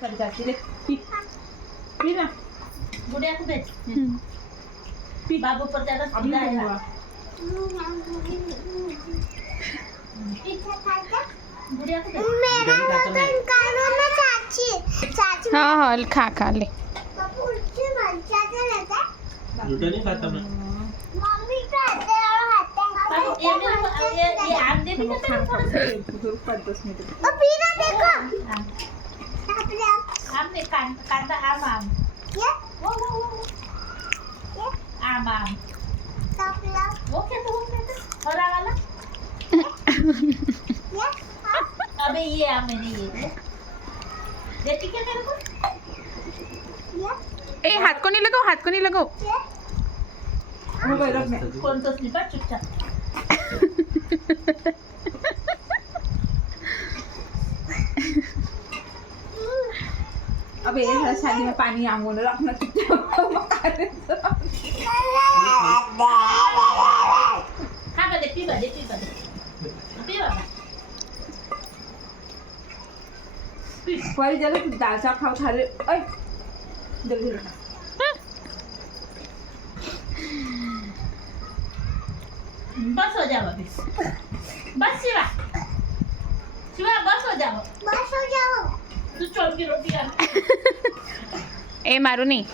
कर जाती रे पी पी ना गुड़िया को भेज पी बाबू पर ज्यादा अभी सीधा नहीं है हुआ गुड़िया को भेज मेरा मगन करो ना चाची चाची हाँ हाँ खा खा ले पापा उससे मजा आता है झूठा नहीं खाता मैं। मम्मी खाते और खाते बाबू ये मेरे ये आम दे भी ना तेरे थोड़ा सा जरूर 5-10 मिनट और पीना देखो आम अपने आम ने कांदा आम आम ये वो आम आम अपना वो क्या तो हरा वाला ये अबे ये आम मैंने ये देती क्या तेरे को ए हाथ को नहीं लगाओ हाथ को नहीं लगाओ ये मोबाइल रख में कौन तो स्लीपर चुपचाप अबे ये हर शादी में पानी आंगो ने रखना खा बदे पी बदे बाबा पर जरा तू दाल चा खाओ थारे ओए जल्दी रख बस हो जाओ अभी बस शिवा शिवा बस हो जाओ बस हो जाओ तू चौल की रोटी खा ए मारू नहीं